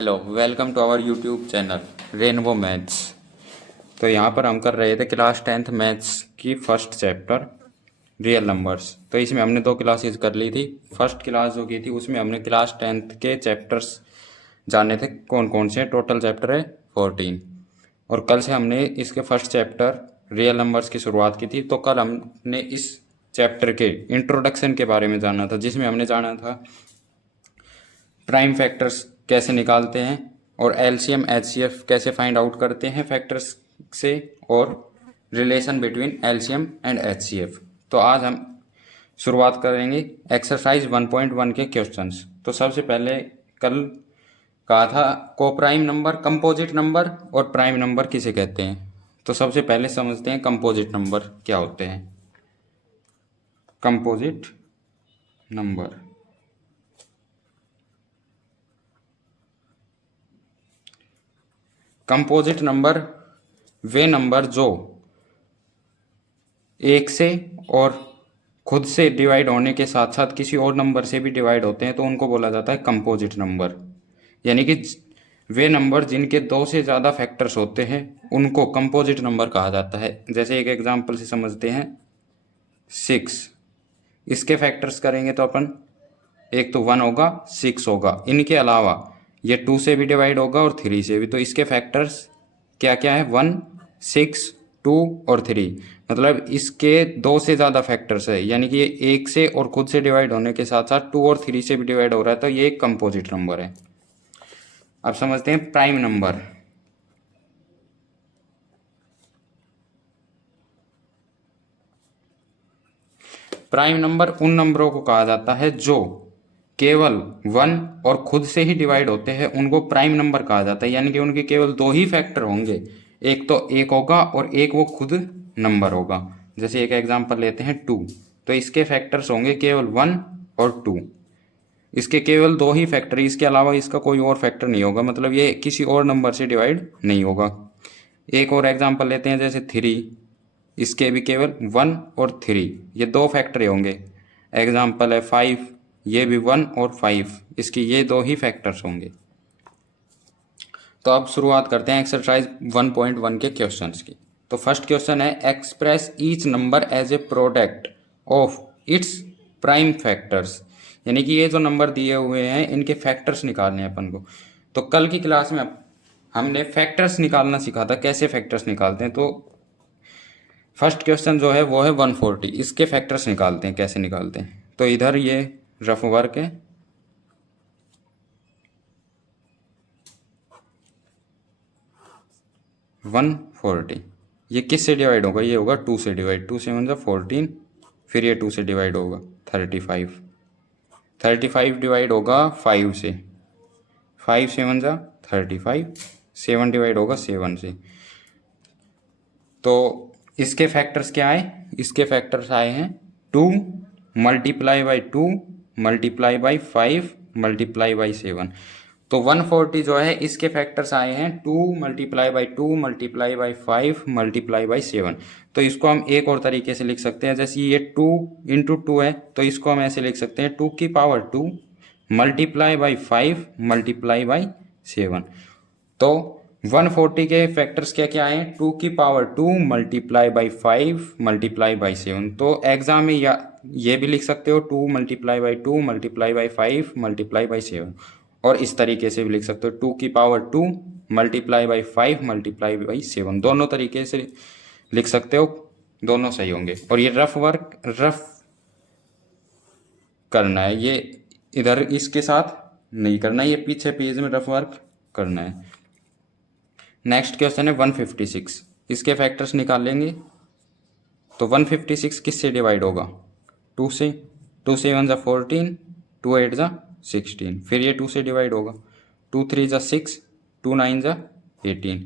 Hello, welcome to our YouTube channel rainbow maths. तो यहाँ पर हम कर रहे थे क्लास 10th मैथ्स की फर्स्ट चैप्टर रियल नंबर्स। तो इसमें हमने 2 क्लासेस कर ली थी। फर्स्ट क्लास जो की थी उसमें हमने क्लास 10th के चैप्टर्स जाने थे कौन कौन से। टोटल चैप्टर है 14 और कल से हमने इसके फर्स्ट चैप्टर रियल नंबर्स की शुरुआत की थी। तो कल हमने इस चैप्टर के इंट्रोडक्शन के बारे में जाना था, जिसमें हमने जाना था प्राइम फैक्टर्स कैसे निकालते हैं और एलसीएम एचसीएफ कैसे फाइंड आउट करते हैं फैक्टर्स से, और relation between LCM and HCF. तो आज हम शुरुआत करेंगे एक्सरसाइज 1.1 के क्वेश्चंस। तो सबसे पहले कल कहा था कोप्राइम नंबर, कंपोजिट नंबर और प्राइम नंबर किसे कहते हैं। तो सबसे पहले समझते हैं कंपोजिट नंबर क्या होते हैं। कंपोजिट नंबर कंपोजिट नंबर वे नंबर जो एक से और खुद से डिवाइड होने के साथ साथ किसी और नंबर से भी डिवाइड होते हैं, तो उनको बोला जाता है कंपोजिट नंबर। यानी कि वे नंबर जिनके 2 से ज़्यादा फैक्टर्स होते हैं उनको कंपोजिट नंबर कहा जाता है। जैसे एक एग्जांपल से समझते हैं 6। इसके फैक्टर्स करेंगे तो अपन एक तो 1 होगा, 6 होगा, इनके अलावा ये 2 से भी डिवाइड होगा और 3 से भी। तो इसके फैक्टर्स क्या क्या है, 1, 6, 2 और 3। मतलब इसके 2 से ज़्यादा फैक्टर्स है, यानी कि ये 1 से और खुद से डिवाइड होने के साथ साथ 2 और 3 से भी डिवाइड हो रहा है, तो ये एक कंपोजिट नंबर है। अब समझते हैं प्राइम नंबर। प्राइम नंबर उन नंबरों को कहा जाता है जो केवल 1 और खुद से ही डिवाइड होते हैं, उनको प्राइम नंबर कहा जाता है। यानी कि उनके केवल 2 ही फैक्टर होंगे, एक तो 1 होगा और एक वो खुद नंबर होगा। जैसे एक एग्जांपल लेते हैं 2, तो इसके फैक्टर्स होंगे केवल 1 और 2। इसके केवल 2 ही फैक्टर, इसके अलावा इसका कोई और फैक्टर नहीं होगा, मतलब ये किसी और नंबर से डिवाइड नहीं होगा। एक और एग्जांपल लेते हैं जैसे 3, इसके भी केवल 1 और 3, ये 2 फैक्टर होंगे। एग्जांपल है 5, ये भी 1 और 5, इसकी ये 2 ही फैक्टर्स होंगे। तो अब शुरुआत करते हैं एक्सरसाइज 1.1 के क्वेश्चंस की। तो फर्स्ट क्वेश्चन है express each number as a product of its prime factors. यानी कि ये जो नंबर दिए हुए हैं इनके फैक्टर्स निकालने हैं अपन को। तो कल की क्लास में हमने फैक्टर्स निकालना सीखा था, कैसे फैक्टर्स निकालते हैं। तो फर्स्ट क्वेश्चन जो है वो है 140, इसके फैक्टर्स निकालते हैं, कैसे निकालते हैं। तो इधर ये रफ वर्क है, 140 ये किस से डिवाइड होगा, ये होगा 2 से डिवाइड। 2 से 1 14, फिर ये 2 से डिवाइड होगा 35। 35 डिवाइड होगा 5 से, 5 से 1 35, 7 डिवाइड होगा 7 से। तो इसके फैक्टर्स क्या आए, इसके फैक्टर्स आए हैं 2 multiply by 2 multiply by 5 multiply by 7। तो 140 जो है इसके फैक्टर्स आए हैं 2 multiply by 2 multiply by 5 multiply by 7। तो इसको हम एक और तरीके से लिख सकते हैं, जैसे ये 2 इंटू 2 है, तो इसको हम ऐसे लिख सकते हैं 2 की power 2 multiply by 5 multiply by 7। तो 140 के फैक्टर्स क्या क्या आए, 2 की power 2 multiply by 5 multiply by 7। तो एग्जाम में या ये भी लिख सकते हो 2 multiply by 2 multiply by 5 multiply by 7, और इस तरीके से भी लिख सकते हो 2 की power 2 multiply by 5 multiply by 7। दोनों तरीके से लिख सकते हो, दोनों सही होंगे। और ये रफ वर्क रफ करना है, ये इधर इसके साथ नहीं करना है, ये पीछे पेज में रफ वर्क करना है। नेक्स्ट क्वेश्चन है 156, इसके फैक्टर्स निकाल लेंगे। तो 156 किससे डिवाइड होगा, 2 से। 2 से 1 14, 2 8 16, फिर ये 2 से डिवाइड होगा, 2 3 6, 2 9 18।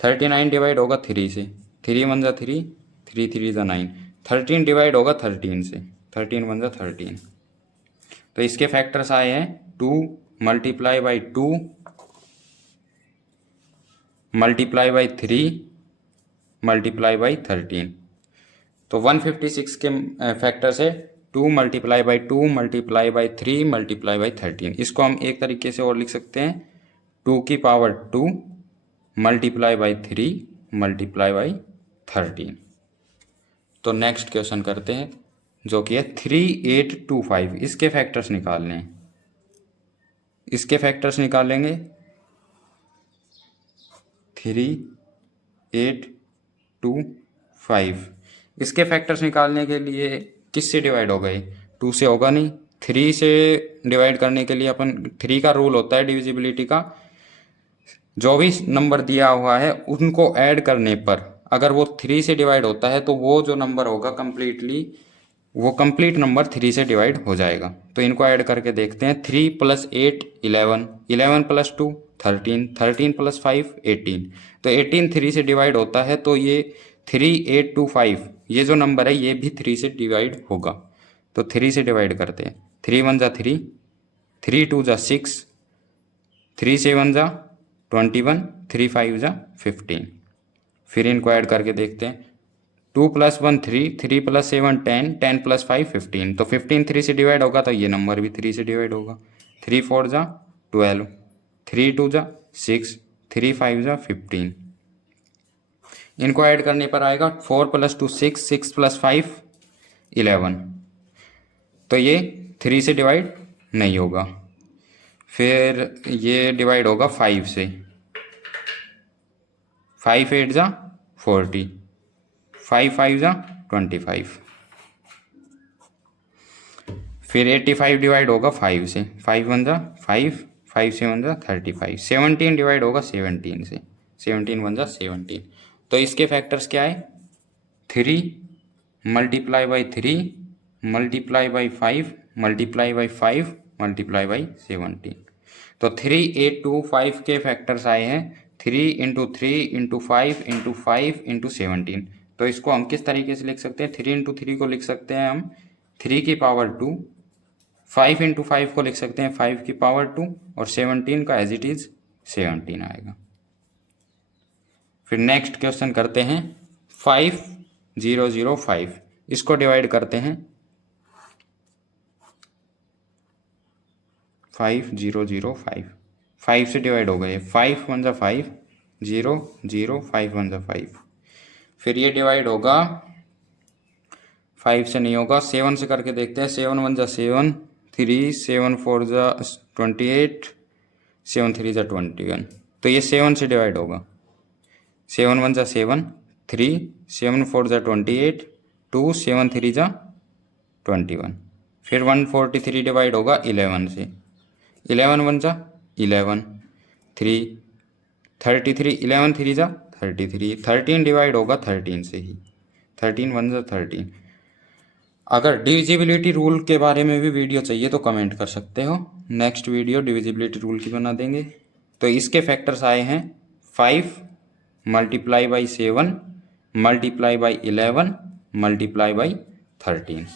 39 डिवाइड होगा 3 से, 3 1 3, 3 3 9। 13 डिवाइड होगा 13 से, 13 1 13। तो इसके फैक्टर्स आए हैं 2 multiply by 2 multiply by 3 multiply by 13। तो 156 के फैक्टर्स है 2 multiply by 2 multiply by 3 multiply by 13। इसको हम एक तरीके से और लिख सकते हैं 2 की power 2 multiply by 3 multiply by 13। तो नेक्स्ट क्वेश्चन करते हैं जो कि है 3825। इसके फैक्टर्स निकालने हैं। इसके फैक्टर्स निकालेंगे 3825। इसके फैक्टर्स निकालने के लिए किससे डिवाइड हो गए? 2 से होगा नहीं। 3 से डिवाइड करने के लिए अपन 3 का रूल होता है डिविजिबिलिटी का, जो भी नंबर दिया हुआ है उनको ऐड करने पर अगर वो 3 से डिवाइड होता है तो वो जो नंबर होगा कंप्लीट नंबर 3 से डिवाइड हो जाएगा। तो इनको ऐड करके देखते हैं। 3 + 8 11, 11 + 2 13, 13 + 5 18। तो 18 3 से डिवाइड होता है, तो ये 3825 ये जो नंबर है ये भी 3 से डिवाइड होगा। तो 3 से डिवाइड करते हैं। 3 1 = 3, 3 2 = 6, 3 7 = 21, 3 5 = 15। फिर इनको ऐड करके देखते हैं। 2 + 1 3, 3 + 7 10, 10 + 5 15। तो 15 3 से डिवाइड होगा, तो ये नंबर भी 3 से डिवाइड होगा। 3 4 = 12, 3 2 = 6, 3 5 = 15। इनको ऐड करने पर आएगा 4 + 2 6, 6 + 5 11। तो ये 3 से डिवाइड नहीं होगा। फिर ये डिवाइड होगा 5 से। 5 8 = 40, 5 5 = 25। फिर 85 डिवाइड होगा 5 से। 5 1 = 5, 5 7 = 35। 17 डिवाइड होगा 17 से। 17 1 = 17। तो इसके फैक्टर्स क्या है? 3 multiply by 3 multiply by 5 multiply by 5 multiply by 17। तो 3825 के फैक्टर्स आए हैं 3 × 3 × 5 × 5 × 17। तो इसको हम किस तरीके से लिख सकते हैं? 3 × 3 को लिख सकते हैं हम 3 की पावर 2, 5 × 5 को लिख सकते हैं 5 की पावर 2, और 17 का एज इट इज 17 आएगा। फिर नेक्स्ट क्वेश्चन करते हैं 5005। इसको डिवाइड करते हैं 5005। 5 से डिवाइड हो गए। 5 1 = 5, 0 0 5 1 = 5। फिर ये डिवाइड होगा 5 से नहीं होगा, 7 से करके देखते हैं। 7 1 = 7, 3 7 4 = 28, 7 3 = 21। तो ये 7 से डिवाइड होगा। 7 1 = 7, 3 7 4 = 28, 2 7 3 = 21। फिर 143 डिवाइड होगा 11 से। 11 1 = 11, 3 33, 11 3 = 33। 13 डिवाइड होगा 13 से ही। 13 1 = 13। अगर डिविजिबिलिटी रूल के बारे में भी वीडियो चाहिए तो कमेंट कर सकते हो। नेक्स्ट वीडियो डिविजिबिलिटी रूल की बना देंगे। तो इसके फैक्टर्स आए हैं 5 multiply by 7 multiply by 11 multiply by 13।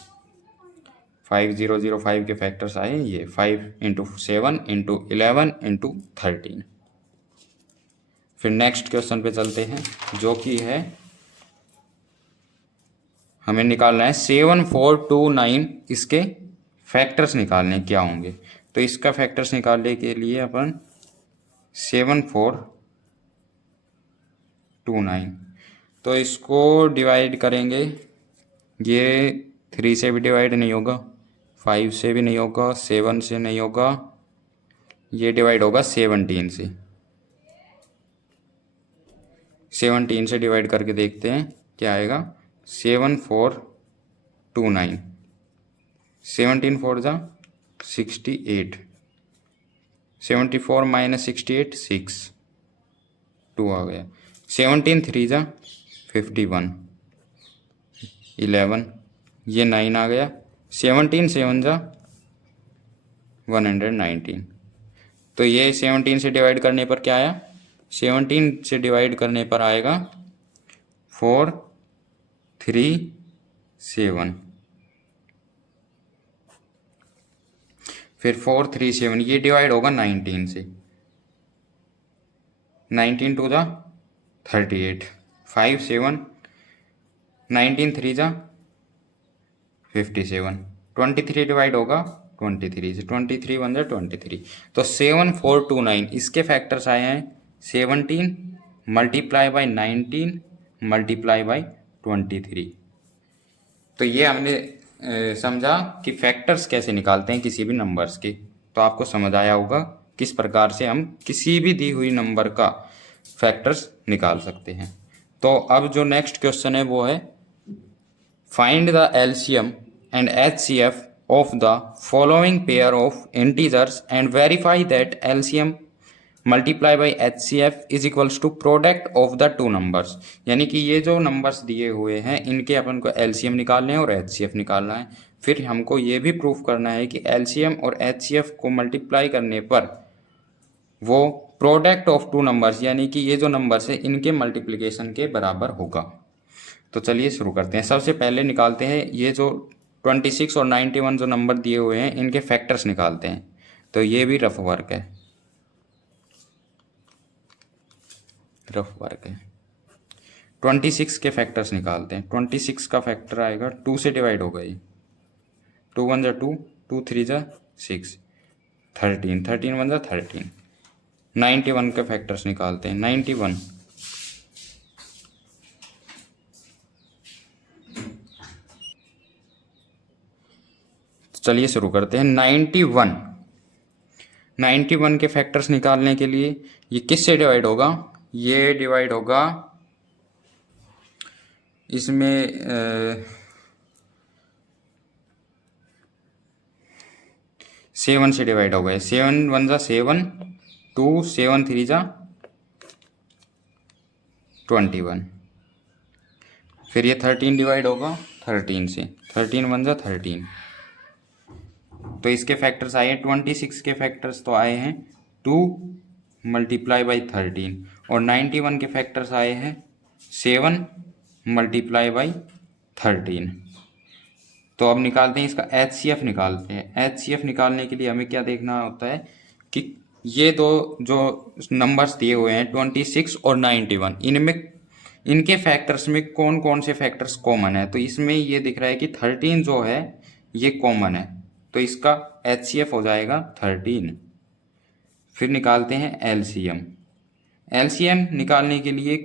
5005 के फैक्टर्स आए ये 5 × 7 × 11 × 13। फिर नेक्स्ट क्वेश्चन पे चलते हैं जो कि है हमें निकालना है 7429। इसके फैक्टर्स निकालने क्या होंगे? तो इसका फैक्टर्स निकालने के लिए अपन 7429 तो इसको डिवाइड करेंगे। ये 3 से भी डिवाइड नहीं होगा, 5 से भी नहीं होगा, 7 से नहीं होगा। ये डिवाइड होगा 17 से। 17 से डिवाइड करके देखते हैं क्या आएगा। 7429, 17 4 = 68, 74 - 68 6, 2 आ गया। 17 3 = 51, 11 ये 9 आ गया। 17 7 = 119। तो ये 17 से डिवाइड करने पर क्या आया? 17 से डिवाइड करने पर आएगा 4 3 7। फिर 4 3 7 ये डिवाइड होगा 19 से। 19 2 = 38, 5 7, 19 3 = 57। 23 डिवाइड होगा 23 से 23 वन जा 23, तो 7429 इसके फैक्टर्स आए हैं 17 मल्टीप्लाई बाई 19 मल्टीप्लाई बाई 23। तो ये हमने समझा कि फैक्टर्स कैसे निकालते हैं किसी भी नंबर्स के। तो आपको समझ आया होगा किस प्रकार से हम किसी भी दी हुई नंबर का फैक्टर्स निकाल सकते हैं। तो अब जो नेक्स्ट क्वेश्चन है वो है find the LCM and HCF of the following pair of integers and verify that LCM multiply by HCF is equals to product of the two numbers। यानी कि ये जो नंबर्स दिए हुए हैं इनके अपन को LCM निकालने हैं और HCF निकालना है। फिर हमको ये भी प्रूफ करना है कि LCM और HCF को मल्टीप्लाई करने पर वो प्रोडक्ट ऑफ टू नंबर्स यानी कि ये जो नंबर्स है इनके मल्टीप्लिकेशन के बराबर होगा। तो चलिए शुरू करते हैं। सबसे पहले निकालते हैं ये जो 26 और 91 जो नंबर दिए हुए हैं इनके फैक्टर्स निकालते हैं। तो ये भी रफ वर्क है, रफ वर्क है। 26 के फैक्टर्स निकालते हैं। 26 का फैक्टर आएगा 2 से डिवाइड होगा ये, 2 1 जा 2, 2 3 जा 6, 13, 13 1 जा 13। 91 के फैक्टर्स निकालते हैं। 91 चलिए शुरू करते हैं। 91 के फैक्टर्स निकालने के लिए ये किससे डिवाइड होगा? ये डिवाइड होगा इसमें 7 से डिवाइड होगा। 7 1 जा 7, 2 7 3 जा 21। फिर ये 13 डिवाइड होगा 13 से, 13 1 जा 13। तो इसके फैक्टर्स आए हैं 26 के फैक्टर्स तो आए हैं 2 मल्टीप्लाई बाई 13 और 91 के फैक्टर्स आए हैं 7 मल्टीप्लाई बाई 13। तो अब निकालते हैं इसका HCF निकालते हैं। HCF निकालने के लिए हमें क्या देखना होता है कि ये दो जो नंबर्स दिए हुए हैं 26 और 91 इनमें इनके फैक्टर्स में कौन कौन से फैक्टर्स कॉमन है। तो इसमें ये दिख रहा है कि 13 जो है ये कॉमन है, तो इसका HCF हो जाएगा 13। फिर निकालते हैं LCM। LCM निकालने के लिए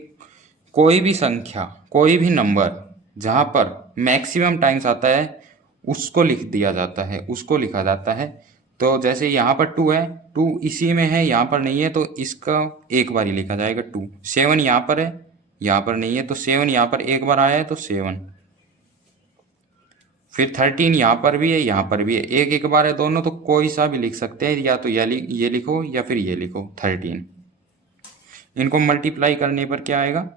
कोई भी संख्या, कोई भी नंबर जहाँ पर मैक्सिमम टाइम्स आता है उसको लिख दिया जाता है, उसको लिखा जाता है। तो जैसे यहाँ पर 2 है, 2 इसी में है, यहाँ पर नहीं है, तो इसका एक बार ही लिखा जाएगा 2। 7 यहाँ पर है, यहाँ पर नहीं है, तो 7 यहाँ पर एक बार आया है तो 7। फिर 13 यहाँ पर भी है, यहाँ पर भी है, एक एक बार है दोनों, तो कोई सा भी लिख सकते हैं, या तो ये लिखो या फिर ये लिखो 13। इनको मल्टीप्लाई करने पर क्या आएगा?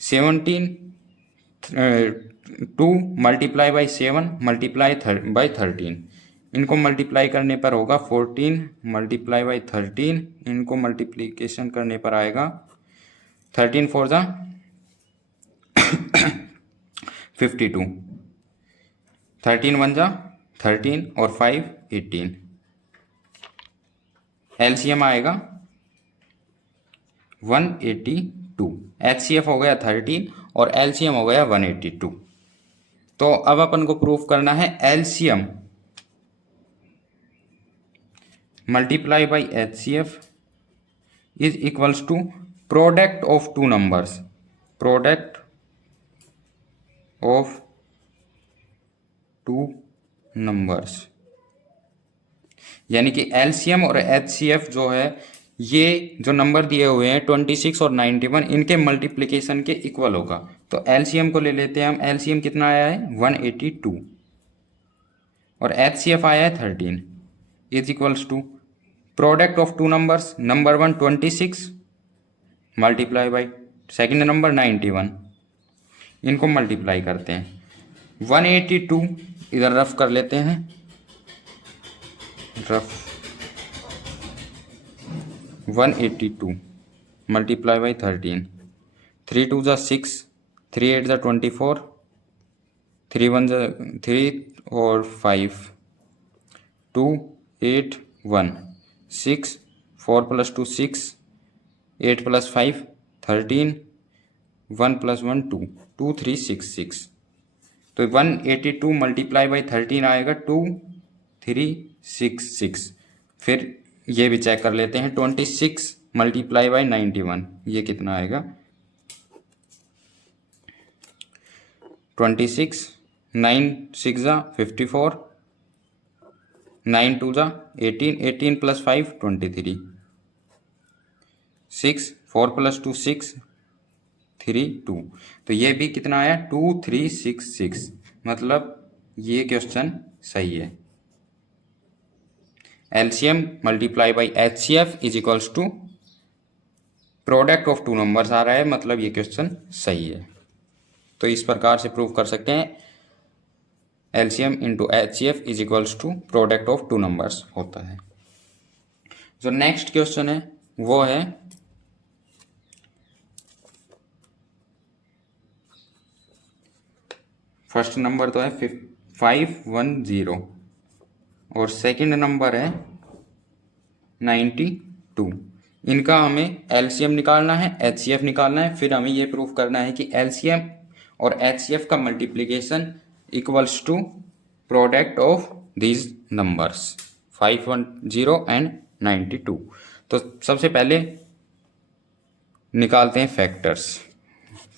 17 2 मल्टीप्लाई बाई 7 मल्टीप्लाई बाई 13। इनको मल्टीप्लाई करने पर होगा 14 मल्टीप्लाई बाई 13। इनको मल्टीप्लिकेशन करने पर आएगा 13 4 जा 52, 13 1 जा 13 और 5 18। LCM आएगा 182। HCF हो गया 13 और LCM हो गया 182। तो अब अपन को प्रूफ करना है LCM multiply by HCF is equals to product of two numbers, product of two numbers. यानी कि LCM और HCF जो है ये जो नंबर दिए हुए हैं 26 और 91 इनके मल्टीप्लिकेशन के इक्वल होगा। तो LCM को ले लेते हैं हम। LCM कितना आया है? 182 और HCF आया है 13 is equals to product of two numbers. Number 1 26 multiply by second number 91, इनको मल्टीप्लाई करते हैं। 182 इधर रफ कर लेते हैं, रफ 182 मल्टीप्लाई बाई 13, 3 2 जा 6, 3 8 जा 24, 3 1 जा 3 और 5, 2 8 1 6, 4 + 2 6, 8 + 5 13, 1 + 1 2, 2 3 6 6। तो 182 मल्टीप्लाई बाई 13 आएगा 2 366। फिर ये भी चेक कर लेते हैं, 26 मल्टीप्लाई बाई 91 ये कितना आएगा, 26, 9 6 जा 54, 9 2 जा 18, 18 प्लस 5 23, 6 4 प्लस 2 6 3 2। तो ये भी कितना आया, 2366। मतलब ये क्वेश्चन सही है। LCM multiply by HCF is equals to product of two numbers आ रहा है, मतलब ये क्वेश्चन सही है। तो इस प्रकार से प्रूव कर सकते हैं LCM into HCF is equals to product of two numbers होता है। जो नेक्स्ट क्वेश्चन है वो है फर्स्ट नंबर तो है 510 और सेकंड नंबर है 92। इनका हमें एलसीएम निकालना है, एचसीएफ निकालना है, फिर हमें ये प्रूफ करना है कि एलसीएम और एचसीएफ का multiplication equals to product of these numbers 510 and 92। तो सबसे पहले निकालते हैं फैक्टर्स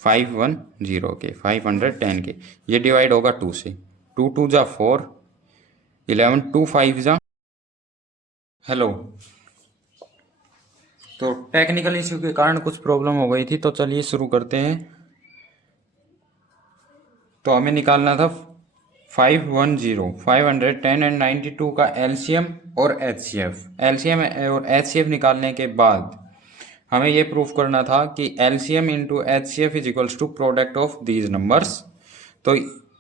510 के, 510 के। ये डिवाइड होगा 2 से, 2 2 जा 4, 11 2 5 जा। हेलो, तो टेक्निकल इश्यू के कारण कुछ प्रॉब्लम हो गई थी, तो चलिए शुरू करते हैं। तो हमें निकालना था 510, 510 एंड 92 का एलसीएम और एचसीएफ। एलसीएम और एचसीएफ निकालने के बाद हमें ये प्रूफ करना था कि LCM into HCF is equals to product of these numbers. तो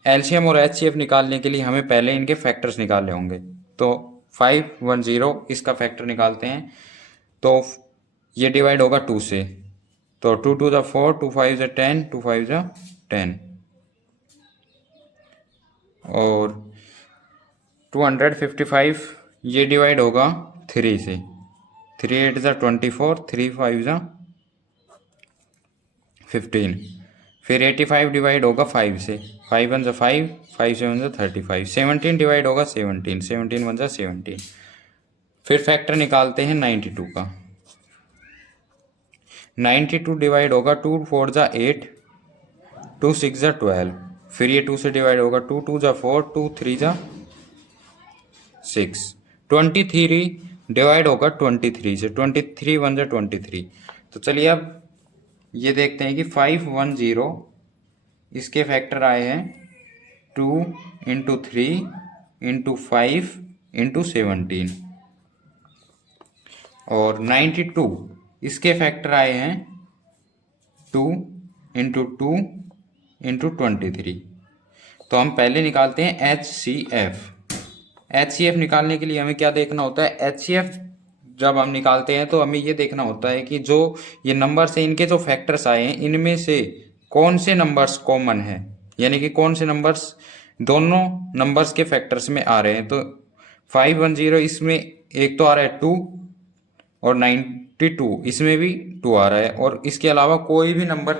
एलसीएम और एचसीएफ निकालने के लिए हमें पहले इनके फैक्टर्स निकालने होंगे। तो 510 इसका फैक्टर निकालते हैं। तो ये डिवाइड होगा 2 से, तो 2 2 जा 4, 2 5 जा 10, 2 5 जा 10 और 255 ये डिवाइड होगा 3 से, 3 8 जा 24, 3 5 जा 15। फिर 85 डिवाइड होगा 5 से, 5 1 जा 5, 5 7 जा 35, 17 डिवाइड होगा 17, 17 1 जा 17। फिर फैक्टर निकालते हैं 92 का, 92 डिवाइड होगा 2 4 जा 8, 2 6 जा 12। फिर ये 2 से डिवाइड होगा 2 2 जा 4, 2 3 जा 6। 23 डिवाइड होगा 23 से, 23 1 जा 23। तो चलिए अब ये देखते हैं कि 510 इसके फैक्टर आए हैं 2 इंटू 3 इंटू 5 इंटू 17 और 92 इसके फैक्टर आए हैं 2 इंटू 2 इंटू 23। तो हम पहले निकालते हैं एचसीएफ। एचसीएफ निकालने के लिए हमें क्या देखना होता है, एचसीएफ जब हम निकालते हैं तो हमें ये देखना होता है कि जो ये नंबर्स हैं इनके जो फैक्टर्स आए हैं इनमें से कौन से नंबर्स कॉमन है, यानी कि कौन से नंबर्स दोनों नंबर्स के फैक्टर्स में आ रहे हैं। तो 510 इसमें एक तो आ रहा है 2 और 92 इसमें भी 2 आ रहा है और इसके अलावा कोई भी नंबर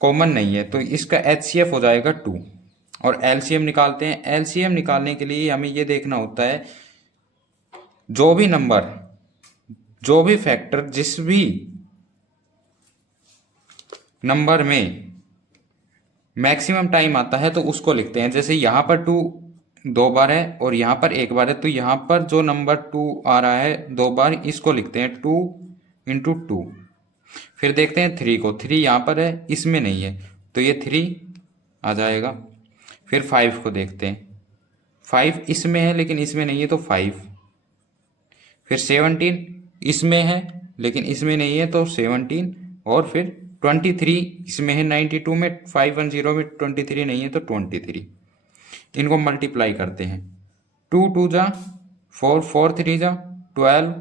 कॉमन नहीं है, तो इसका एचसीएफ हो जाएगा 2। और एलसीएम निकालते हैं। एलसीएम निकालने के लिए हमें ये देखना होता है जो भी नंबर, जो भी फैक्टर जिस भी नंबर में मैक्सिमम टाइम आता है तो उसको लिखते हैं। जैसे यहाँ पर 2 2 बार है और यहाँ पर 1 बार है, तो यहाँ पर जो नंबर 2 आ रहा है 2 बार इसको लिखते हैं 2 इंटू 2। फिर देखते हैं 3 को, 3 यहाँ पर है इसमें नहीं है तो ये 3 आ जाएगा। फिर 5 को देखते हैं, 5 इसमें है लेकिन इसमें नहीं है तो 5। फिर 17 इसमें है लेकिन इसमें नहीं है तो 17 और फिर 23 इसमें है 92 में, 510 में 23 नहीं है तो 23। इनको मल्टीप्लाई करते हैं, 2 2 जा 4, 4 3 जा 12,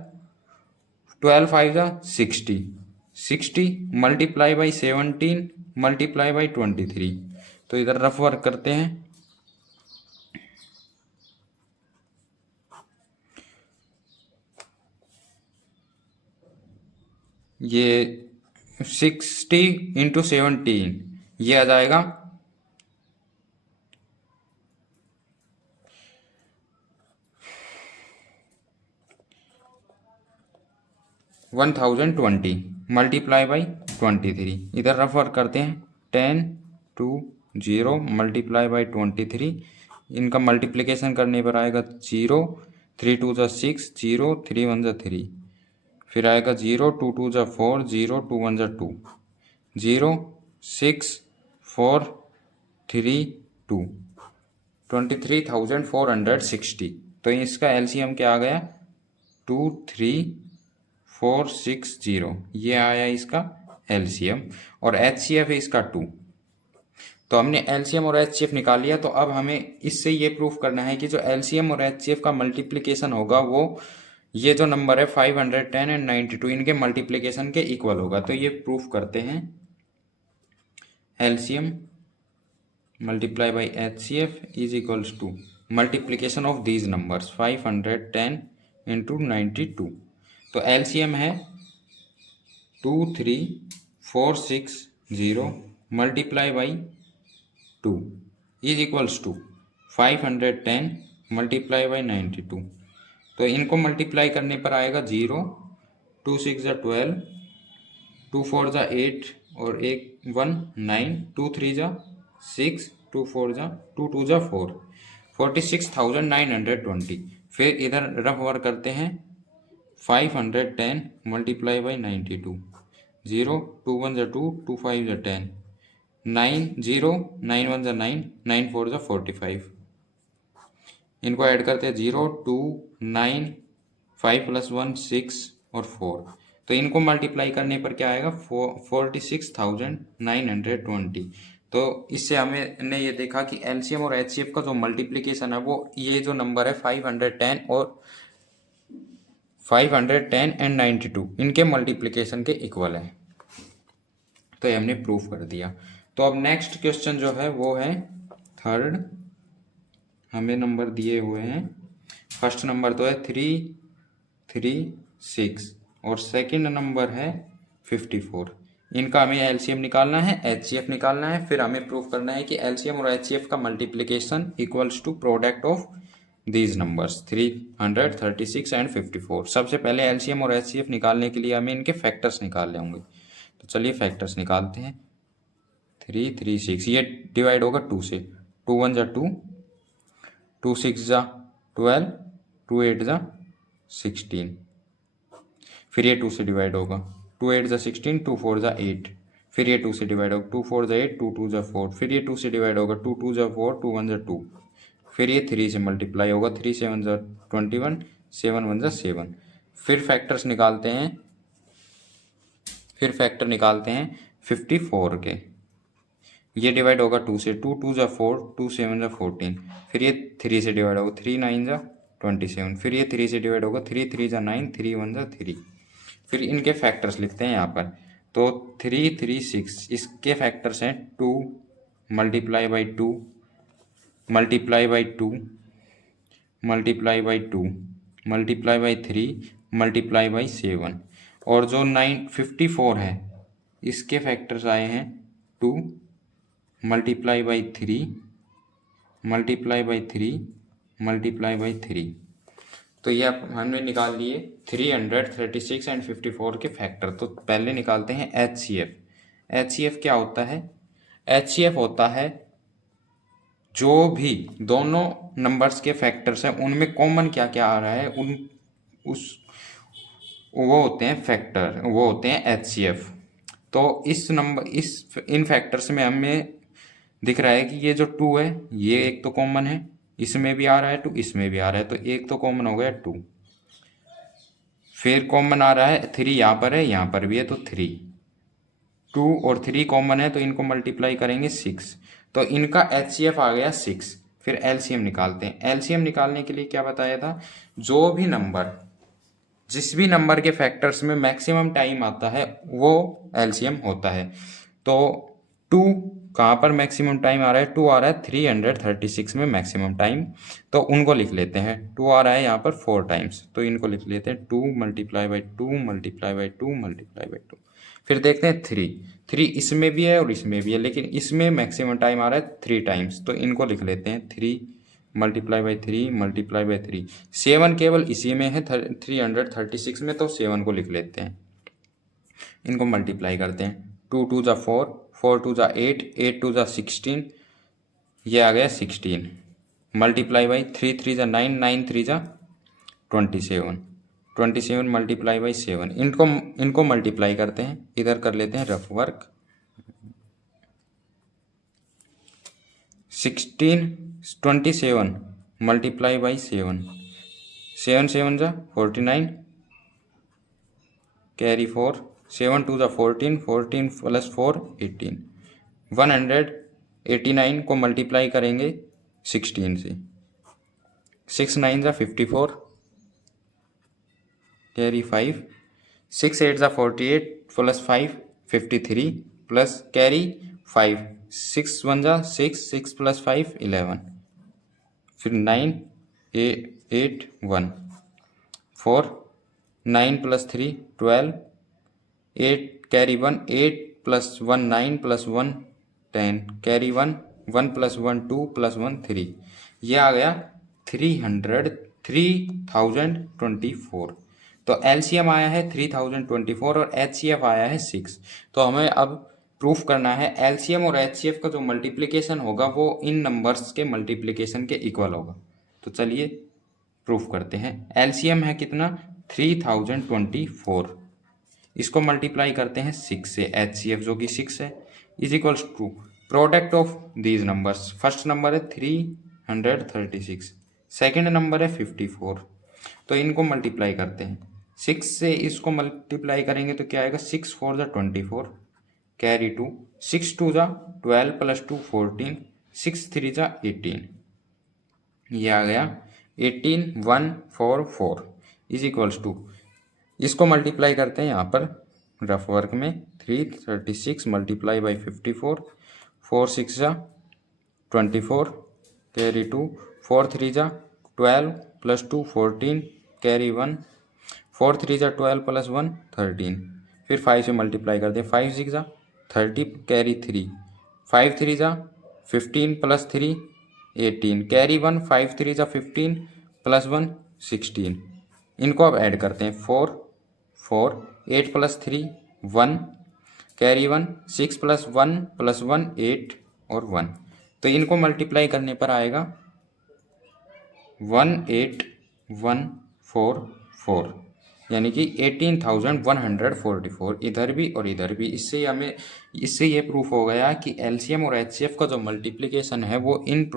12 5 जा 60, 60 मल्टीप्लाई बाई 17 मल्टीप्लाई बाई 23। तो इधर रफ वर्क करते हैं, ये 60 इंटू 17 ये आ जाएगा 1 1020 मल्टीप्लाई बाई 23, इधर रफ वर्क करते हैं 10 2 0 मल्टीप्लाई बाई 23, इनका मल्टीप्लिकेशन करने पर आएगा 0, 3 2 जा 6 0, 3 1 जा 3, फिर आएगा 0 2 2 जा 4 0 2 1 जा 2 0 6 4 3 2 23,460। तो इसका एलसीएम क्या आ गया 23460, ये आया इसका एलसीएम, और एचसीएफ है इसका 2। तो हमने एलसीएम और एचसीएफ निकाल लिया। तो अब हमें इससे ये प्रूफ करना है कि जो एलसीएम और एचसीएफ का मल्टीप्लिकेशन होगा वो ये जो नंबर है 510 एंड 92 इनके मल्टीप्लिकेशन के इक्वल होगा। तो ये प्रूफ करते हैं, LCM multiply by HCF is equals to multiplication of these numbers 510 into 92। तो LCM है 23460 multiply by 2 is equals to 510 multiply by 92। तो इनको मल्टीप्लाई करने पर आएगा 0, 2 6 जा 12, 2 4 जा 8 और 1 1 9, 2 3 जा 6, 2 4 जा 2 2 जा 4, 46,920। फिर इधर रफ वर्क करते हैं 510 मल्टीप्लाई बाई 92, 0 2 1 जा 2, 2 5 जा 10, 9 0 9 1 जा 9, 9 4 जा 45। इनको ऐड करते हैं 0 2 9 5 + 1 6 और 4। तो इनको मल्टीप्लाई करने पर क्या आएगा 46,920। तो इससे हमने ये देखा कि एलसीएम और एचसीएफ का जो मल्टीप्लिकेशन है वो ये जो नंबर है 510 एंड 92 इनके मल्टीप्लिकेशन के इक्वल है। तो ये हमने प्रूफ कर दिया। तो अब नेक्स्ट क्वेश्चन जो है वो है थर्ड, हमें नंबर दिए हुए हैं। फर्स्ट नंबर तो है 336 और सेकंड नंबर है 54। इनका हमें एलसीएम निकालना है, एचसीएफ निकालना है, फिर हमें प्रूफ करना है कि एलसीएम और एचसीएफ का multiplication equals to product of these numbers 336 and 54। सबसे पहले एलसीएम और एचसीएफ निकालने के लिए हमें इनके फैक्टर्स निकालने होंगे। तो चलिए फैक्टर्स निकालते हैं। 336 ये डिवाइड होगा 2 से, 2 1 जा 2, 2 6 जा 12, 2 8 जा 16, फिर ये 2 से डिवाइड होगा, 2 8 जा 16, 2 4 जा 8, फिर ये 2 से डिवाइड होगा, 2 4 जा 8, 2 2 जा 4, फिर ये 2 से डिवाइड होगा, 2 2 जा 4, 2 1 जा 2, फिर ये 3 से मल्टीप्लाई होगा, 3 7 जा 21, 7 1 जा 7। फिर फैक्टर निकालते हैं 54 के। ये डिवाइड होगा 2 से, 2 2 जा 4, 2 7 जा 14, फिर ये 3 से डिवाइड होगा, 3 9 जा 27, फिर ये 3 से डिवाइड होगा, 3 3 जा 9, 3 1 जा 3। फिर इनके फैक्टर्स लिखते हैं यहाँ पर। तो 336 इसके फैक्टर्स हैं 2 multiply by 2 multiply by 2 multiply by 2 multiply by 3 multiply by 7। और जो 954 है इसके फैक्टर्स आए हैं 2 multiply by 3 multiply by 3 multiply by 3। तो ये हमने निकाल लिए 336 एंड 54 के फैक्टर। तो पहले निकालते हैं एचसीएफ। एचसीएफ क्या होता है? एचसीएफ होता है जो भी दोनों नंबर्स के फैक्टर्स हैं उनमें कॉमन क्या क्या आ रहा है वो होते हैं फैक्टर, वो होते हैं एचसीएफ। तो इन फैक्टर्स में हमें दिख रहा है कि ये जो 2 है ये एक तो कॉमन है, इसमें भी आ रहा है 2, इसमें भी आ रहा है, तो एक तो कॉमन हो गया 2। फिर कॉमन आ रहा है 3, यहाँ पर है, यहाँ पर भी है, तो 3, 2 और 3 कॉमन है, तो इनको मल्टीप्लाई करेंगे 6। तो इनका एचसीएफ आ गया 6। फिर एलसीएम निकालते हैं। एलसीएम निकालने के लिए क्या बताया था? जो भी नंबर जिस भी नंबर के फैक्टर्स में मैक्सिमम टाइम आता है वो एलसीएम होता है। तो 2 कहाँ पर मैक्सिमम टाइम आ रहा है? 2 आ रहा है 336 में मैक्सिमम टाइम, तो उनको लिख लेते हैं। 2 आ रहा है यहाँ पर 4 टाइम्स, तो इनको लिख लेते हैं 2 multiply by 2 multiply by 2 multiply by 2। फिर देखते हैं 3 इसमें भी है और इसमें भी है, लेकिन इसमें मैक्सिमम टाइम आ रहा है 3 टाइम्स, तो इनको लिख लेते हैं 3 मल्टीप्लाई बाई 3 मल्टीप्लाई बाई 3। 7 केवल इसी में है 336 में, तो 7 को लिख लेते हैं। इनको मल्टीप्लाई करते हैं। 2 2 जा 4, 4 2 जा 8, 8 2 जा 16, ये आ गया 16। मल्टीप्लाई बाई 3 3 जा 9, 9 3 जा 27, 27 मल्टीप्लाई बाई 7। इनको मल्टीप्लाई करते हैं, इधर कर लेते हैं रफ वर्क। 16 27 मल्टीप्लाई बाई 7, 7 7 जा 49, कैरी 4, 7 2 जा 14, 14 प्लस 4 18, 189 को मल्टीप्लाई करेंगे 16 से, 6 9 जा 54, कैरी 5, 6 8 जा 48 प्लस 5 53 प्लस कैरी 5, 6 1 जा 6, 6 प्लस 5 11, फिर 9 8 1 4, 9 plus 3 12, 8 carry 1, 8 plus 1 9 plus 1 10, carry 1, 1 plus 1 2 plus 1 3। ये आ गया 3024। तो एलसीएम आया है 3024 और एचसीएफ आया है 6। तो हमें अब प्रूफ करना है एलसीएम और एचसीएफ का जो मल्टीप्लिकेशन होगा वो इन नंबर्स के मल्टीप्लिकेशन के इक्वल होगा। तो चलिए प्रूफ करते हैं। एलसीएम है कितना 3024, इसको मल्टीप्लाई करते हैं 6 से, एचसीएफ जो कि 6 है, is equals to product of these numbers. First number है 336, सेकेंड नंबर है 54। तो इनको मल्टीप्लाई करते हैं, 6 से इसको मल्टीप्लाई करेंगे तो क्या आएगा 6 4 जा 24, कैरी 2, 6 2 जा 12 प्लस 2 14, 6 3 जा 18, ये आ गया 18144 इज इक्वल्स टू, इसको मल्टीप्लाई करते हैं यहाँ पर रफ वर्क में, 336 मल्टीप्लाई बाई 54, 4 6 जा 24, कैरी 2, 4 3 जा 12 प्लस 2 14, कैरी 1, 4 3 जा 12 प्लस 1 13, फिर 5 से मल्टीप्लाई करते हैं, 5 6 जा 30, कैरी 3, 5 3 जा 15 प्लस 3 18, कैरी 1, 5 3 जा 15 प्लस 1 16। इनको अब ऐड करते हैं, 4 4, 8 प्लस 3 1, कैरी 1, 6 प्लस 1 प्लस 1 8 और 1। तो इनको मल्टीप्लाई करने पर आएगा 18144, यानी कि 18,144 इधर भी और इधर भी। इससे ये प्रूफ हो गया कि एलसीएम और एचसीएफ का जो मल्टीप्लिकेशन है वो इन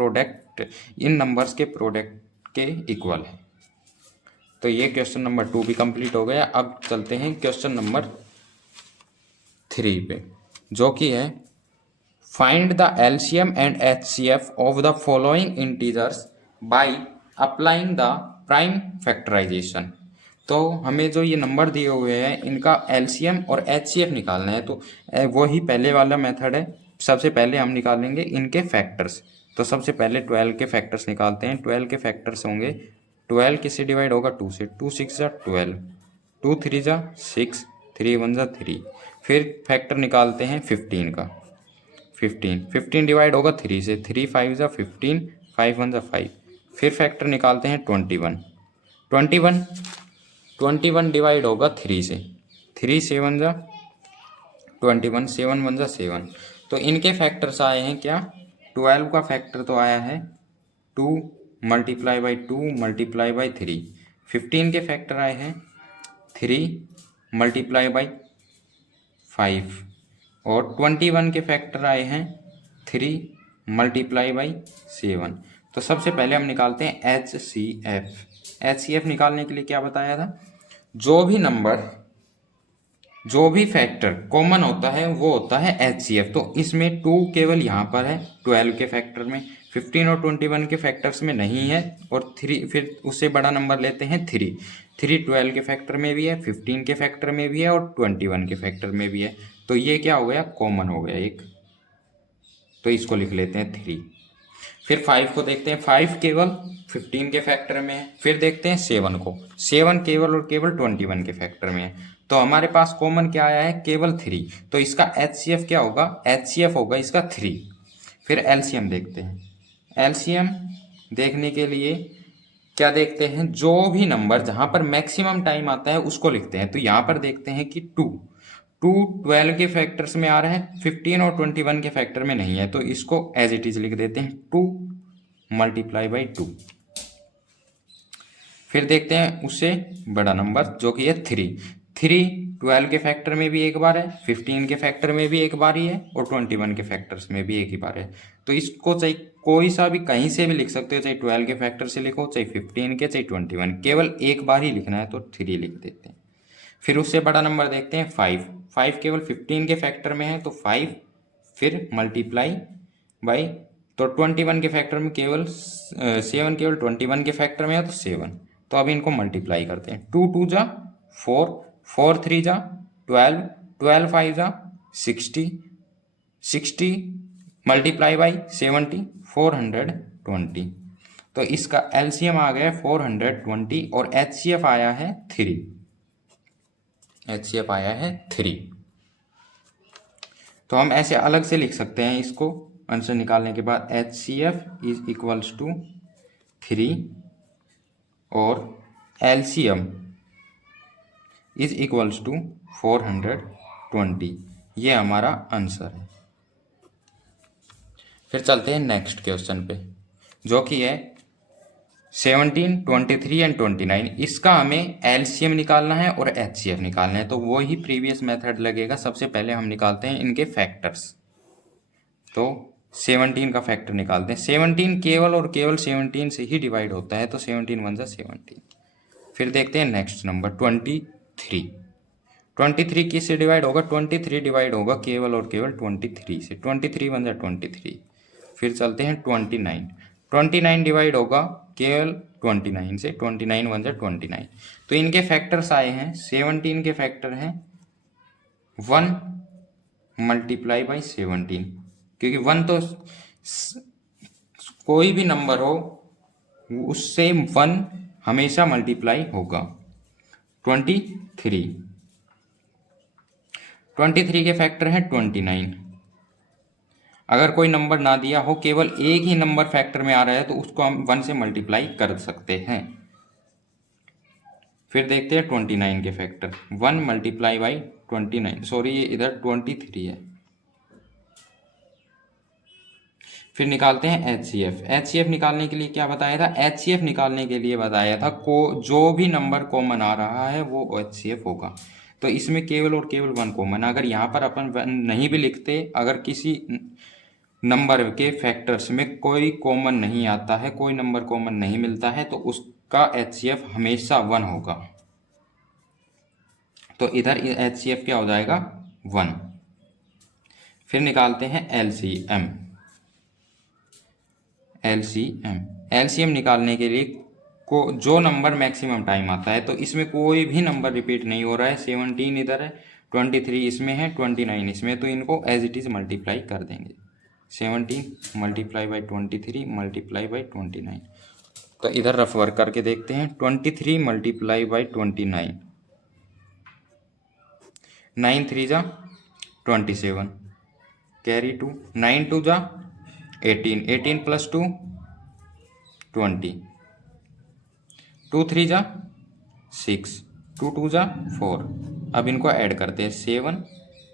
नंबर्स के प्रोडक्ट के इक्वल है। तो ये क्वेश्चन नंबर 2 भी कंप्लीट हो गया। अब चलते हैं क्वेश्चन नंबर 3 पे, जो कि है find the LCM and HCF of the following integers by applying the prime factorisation. तो हमें जो ये नंबर दिए हुए हैं इनका एलसीएम और एचसीएफ निकालना है। तो वही पहले वाला मेथड है। सबसे पहले हम निकालेंगे इनके फैक्टर्स। तो सबसे पहले 12 के फैक्टर्स निकालते हैं। 12 के फैक्टर्स होंगे, 12 किससे डिवाइड होगा 2 से, 2 6 जा 12, 2 3 जा 6, 3 1 जा 3। फिर फैक्टर निकालते हैं 15 का, 15 डिवाइड होगा 3 से, 3 5 जा 15, 5 1 जा 5। फिर फैक्टर निकालते हैं 21 डिवाइड होगा 3 से, 3 7 जा 21, 7 1 जा 7। तो इनके फैक्टर्स आए हैं क्या, 12 का फैक्टर तो आया है 2 मल्टीप्लाई बाई 2 मल्टीप्लाई बाई 3। 15 के फैक्टर आए हैं 3 मल्टीप्लाई बाई 5 और 21 के फैक्टर आए हैं 3 मल्टीप्लाई बाई 7। तो सबसे पहले हम निकालते हैं HCF। HCF निकालने के लिए क्या बताया था, जो भी फैक्टर कॉमन होता है वो होता है HCF। तो इसमें 2 केवल यहाँ पर है 12 के फैक्टर में, 15 और 21 के फैक्टर्स में नहीं है, और 3 फिर उससे बड़ा नंबर लेते हैं 3 12 के फैक्टर में भी है, 15 के फैक्टर में भी है और 21 के फैक्टर में भी है। तो ये क्या हो गया, कॉमन हो गया एक, तो इसको लिख लेते हैं 3। फिर 5 को देखते हैं, 5 केवल 15 के फैक्टर में है। फिर देखते हैं 7 को, 7 केवल और केवल 21 के फैक्टर में है। तो हमारे पास कॉमन क्या आया है, केवल 3। तो इसका HCF क्या होगा, HCF होगा इसका 3। फिर LCM देखते हैं, LCM देखने के लिए क्या देखते हैं, जो भी नंबर जहां पर मैक्सिमम टाइम आता है उसको लिखते हैं। तो यहाँ पर देखते हैं कि 2 12 के फैक्टर्स में आ रहा है, 15 और 21 के फैक्टर में नहीं है, तो इसको एज इट इज लिख देते हैं 2 मल्टीप्लाई बाई 2। फिर देखते हैं उससे बड़ा नंबर जो कि है 3 12 के फैक्टर में भी एक बार है, 15 के फैक्टर में भी एक बार ही है, और 21 के फैक्टर्स में भी एक ही बार है। तो इसको चाहे कोई सा भी कहीं से भी लिख सकते हो, चाहे 12 के फैक्टर से लिखो, चाहे 15 के, चाहे 21, केवल एक बार ही लिखना है तो 3 लिख देते हैं। फिर उससे बड़ा नंबर देखते हैं 5 केवल 15 के फैक्टर में है तो 5, फिर मल्टीप्लाई बाई, तो 21 के फैक्टर में केवल 7 केवल 21 के फैक्टर में है तो 7। तो अब इनको मल्टीप्लाई करते हैं, 2 2 जा 4, 4 3 जा 12, 12 5 जा 60, 60 मल्टीप्लाई बाई 70, 420। तो इसका एलसीएम आ गया 420 और एचसीएफ आया है 3। एचसीएफ आया है 3। तो हम ऐसे अलग से लिख सकते हैं इसको आंसर निकालने के बाद, एचसीएफ इज इक्वल्स टू 3 और एलसीएम इज इक्वल्स टू 420। ये हमारा आंसर है। फिर चलते हैं नेक्स्ट क्वेश्चन पे, जो कि है 17, 23 एंड 29। इसका हमें एलसीएम निकालना है और एचसीएफ निकालना है। तो वो ही प्रीवियस मेथड लगेगा। सबसे पहले हम निकालते हैं इनके फैक्टर्स। तो 17 का फैक्टर निकालते हैं। 17 केवल और केवल 17 से ही डिवाइड होता है, तो 17 1 जा 17। फिर देखते हैं नेक्स्ट नंबर 23। 23 किससे डिवाइड होगा? 23 डिवाइड होगा केवल और केवल 23 से। 23 1 जा 23। फिर चलते हैं 29। 29 डिवाइड होगा केवल 29 से। 29 1 जा 29। तो इनके फैक्टर्स आए हैं, 17 के फैक्टर हैं 1 मल्टीप्लाई बाई 17, क्योंकि 1 तो कोई भी नंबर हो उससे 1 हमेशा मल्टीप्लाई होगा। 23 के फैक्टर हैं 29। अगर कोई नंबर ना दिया हो, केवल एक ही नंबर फैक्टर में आ रहा है, तो उसको हम 1 से मल्टीप्लाई कर सकते हैं। फिर देखते हैं 29 के फैक्टर, 1 मल्टीप्लाई बाई 29, सॉरी ये इधर 23 है। फिर निकालते हैं एचसीएफ। एचसीएफ निकालने के लिए क्या बताया था? एचसीएफ निकालने के लिए बताया था जो भी नंबर कॉमन आ रहा है वो एचसीएफ होगा। तो इसमें केवल और केवल 1 कॉमन। अगर यहाँ पर अपन 1 नहीं भी लिखते, अगर किसी नंबर के फैक्टर्स में कोई कॉमन नहीं आता है, कोई नंबर कॉमन नहीं मिलता है, तो उसका एचसीएफ हमेशा 1 होगा। तो इधर एचसीएफ क्या हो जाएगा? 1। फिर निकालते हैं एलसीएम। एलसीएम निकालने के लिए जो नंबर मैक्सिमम टाइम आता है, तो इसमें कोई भी नंबर रिपीट नहीं हो रहा है। 17 इधर है, 23 इसमें है, 29 इसमें, तो इनको एज इट इज मल्टीप्लाई कर देंगे। 17 मल्टीप्लाई बाई 23 मल्टीप्लाई बाई 29। तो इधर रफ वर्क करके देखते हैं। 23 मल्टीप्लाई बाई 29, 9 3 जा 27, कैरी 2, 9 2 जा 18, 18 प्लस 2 20, 2 3 जा 6, 2 2 जा 4। अब इनको ऐड करते हैं, 7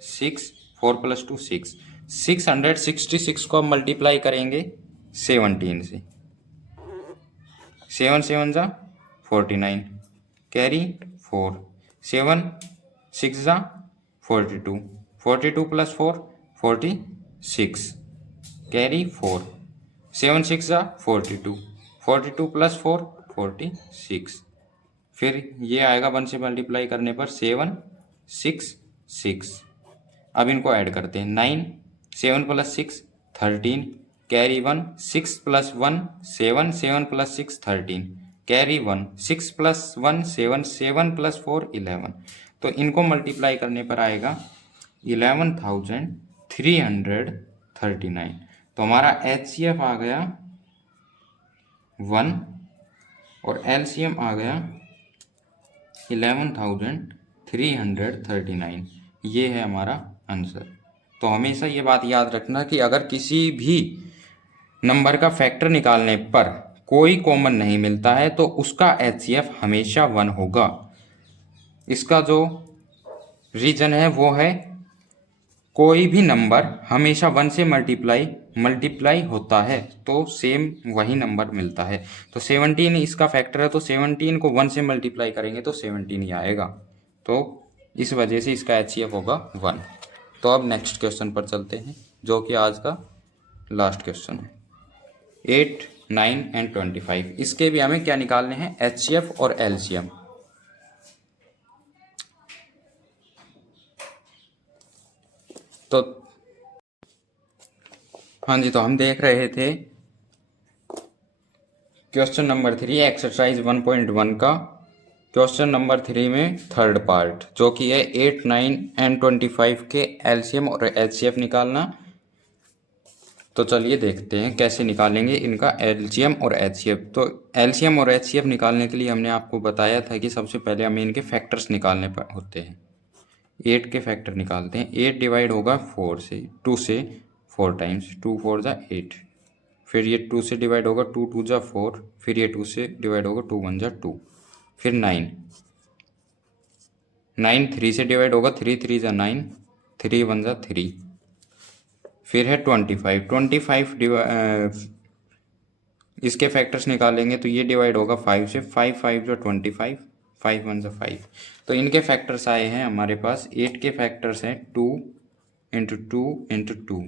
6, 4 प्लस 2 6, 666 को अब मल्टीप्लाई करेंगे 17 से। 7 7 जा 49, कैरी 4, 7 6 जा 42, 42 प्लस 4 46, कैरी 4, 7 6 जा 42, 42 प्लस 4 46। फिर ये आएगा 1 से मल्टीप्लाई करने पर 7 6 6। अब इनको ऐड करते हैं, 9 7 plus 6 13, carry 1, 6 plus 1 7, 7 plus 6 13, carry 1, 6 plus 1 7, 7 plus 4 11। तो इनको मल्टीप्लाई करने पर आएगा 11,339। तो हमारा एचसीएफ आ गया 1 और एलसीएम आ गया 11,339। ये है हमारा आंसर। तो हमेशा ये बात याद रखना कि अगर किसी भी नंबर का फैक्टर निकालने पर कोई कॉमन नहीं मिलता है तो उसका HCF हमेशा 1 होगा। इसका जो रीजन है वो है कोई भी नंबर हमेशा 1 से मल्टीप्लाई होता है तो सेम वही नंबर मिलता है। तो 17 इसका फैक्टर है, तो 17 को 1 से मल्टीप्लाई करेंगे तो 17 ही आएगा। तो इस वजह से इसका HCF होगा 1। तो अब नेक्स्ट क्वेश्चन पर चलते हैं, जो कि आज का लास्ट क्वेश्चन है। 8, 9 एंड 25, इसके भी हमें क्या निकालने हैं, HCF और LCM। तो हाँ जी, तो हम देख रहे थे क्वेश्चन नंबर 3 एक्सरसाइज 1.1 का क्वेश्चन नंबर 3 में थर्ड पार्ट, जो कि है 8, 9 एंड 25 के LCM और HCF निकालना। तो चलिए देखते हैं कैसे निकालेंगे इनका LCM और HCF। तो LCM और HCF निकालने के लिए हमने आपको बताया था कि सबसे पहले हमें इनके फैक्टर्स निकालने होते हैं। 8 के फैक्टर निकालते हैं। 8 डिवाइड होगा 2 से 4 टाइम्स, 2 4 जा 8। फिर ये 2 से डिवाइड होगा, 2 2 जा 4। फिर ये 2 से डिवाइड होगा, 2 1 जा 2। फिर 9 3 से डिवाइड होगा, 3 3 जा 9, 3 1 जा 3। फिर है 25 इसके फैक्टर्स निकालेंगे तो ये डिवाइड होगा 5 से, 5 5 जो 25, 5 1 जा 5। तो इनके फैक्टर्स आए हैं हमारे पास। 8 के फैक्टर्स हैं 2 इंटू 2 इंटू 2।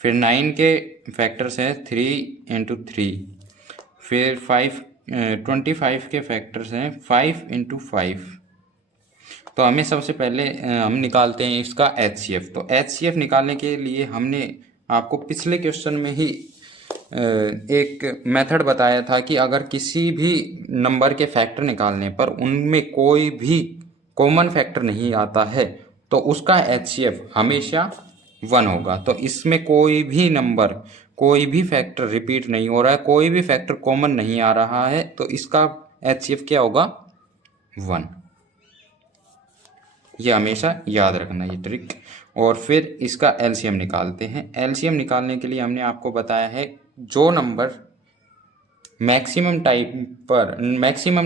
फिर 9 के फैक्टर्स हैं 3 इंटू 3। फिर 25 के फैक्टर्स हैं 5 इंटू 5। तो हमें सबसे पहले हम निकालते हैं इसका HCF। तो HCF निकालने के लिए हमने आपको पिछले क्वेश्चन में ही एक मेथड बताया था कि अगर किसी भी नंबर के फैक्टर निकालने पर उनमें कोई भी कॉमन फैक्टर नहीं आता है तो उसका HCF हमेशा 1 होगा। तो इसमें कोई भी नंबर, कोई भी फैक्टर रिपीट नहीं हो रहा है, कोई भी फैक्टर कॉमन नहीं आ रहा है, तो इसका HCF क्या होगा, 1। ये हमेशा याद रखना ये ट्रिक। और फिर इसका LCM निकालते हैं। LCM निकालने के लिए हमने आपको बताया है जो नंबर मैक्सिमम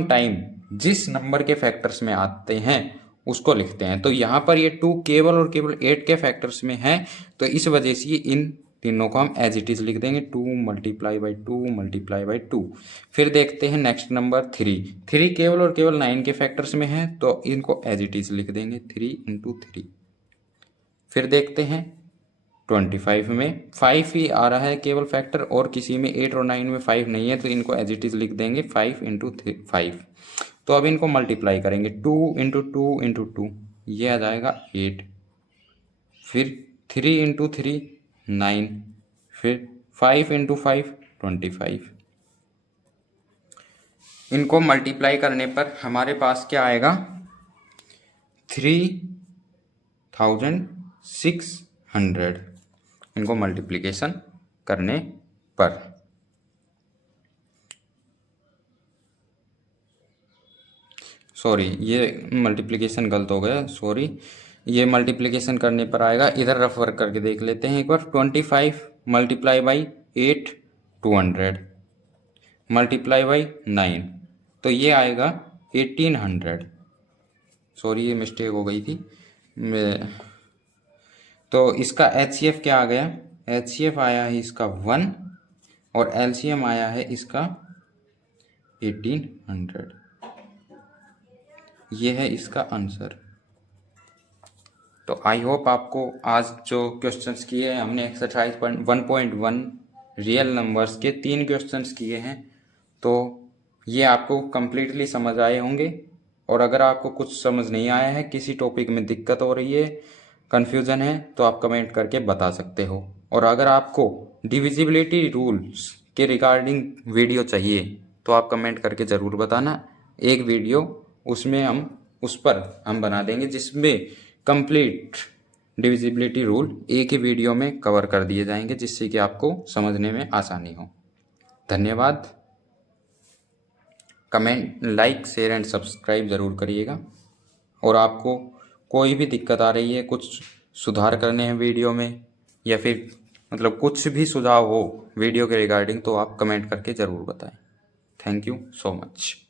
टाइम जिस नंबर के फैक्टर्स में आते हैं उसको लिखते हैं। तो यहाँ पर ये 2 केवल और केवल 8 के फैक्टर्स में है, तो इस वजह से इन तीनों को हम एज इट इज लिख देंगे, 2 मल्टीप्लाई बाई 2 मल्टीप्लाई बाई 2। फिर देखते हैं नेक्स्ट नंबर 3 केवल और केवल 9 के फैक्टर्स में है, तो इनको एज इट इज लिख देंगे, 3 इंटू 3। फिर देखते हैं 25 में 5 ही आ रहा है केवल फैक्टर, और किसी में 8 और 9 में 5 नहीं है, तो इनको एज इट इज लिख देंगे 5 इंटू 5। तो अब इनको मल्टीप्लाई करेंगे, 2 इंटू 2 इंटू 2, ये आ जाएगा 8। फिर 3 इंटू 3 9। फिर 5 इंटू 5 25। इनको मल्टीप्लाई करने पर हमारे पास क्या आएगा, 3600। इनको मल्टीप्लिकेशन करने पर ये मल्टीप्लिकेशन गलत हो गया, ये मल्टीप्लिकेशन करने पर आएगा। इधर रेफर करके देख लेते हैं एक बार। 25 मल्टीप्लाई बाई 8 200 मल्टीप्लाई बाई 9, तो ये आएगा 1800। ये मिस्टेक हो गई थी। तो इसका HCF क्या आ गया, HCF आया है इसका 1 और LCM आया है इसका 1800। ये है इसका आंसर। तो आई होप आपको आज जो क्वेश्चंस किए हैं हमने एक्सरसाइज 1.1 रियल नंबर्स के 3 क्वेश्चंस किए हैं, तो ये आपको कम्प्लीटली समझ आए होंगे। और अगर आपको कुछ समझ नहीं आया है, किसी टॉपिक में दिक्कत हो रही है, कन्फ्यूज़न है, तो आप कमेंट करके बता सकते हो। और अगर आपको डिविजिबिलिटी रूल्स के रिगार्डिंग वीडियो चाहिए तो आप कमेंट करके ज़रूर बताना। एक वीडियो उस पर हम बना देंगे जिसमें कंप्लीट डिविजिबिलिटी रूल एक ही वीडियो में कवर कर दिए जाएंगे, जिससे कि आपको समझने में आसानी हो। धन्यवाद। Comment, like, share and subscribe ज़रूर करिएगा। और आपको कोई भी दिक्कत आ रही है, कुछ सुधार करने हैं वीडियो में, या फिर कुछ भी सुझाव हो वीडियो के रिगार्डिंग, तो आप कमेंट करके ज़रूर बताएं। Thank you so much.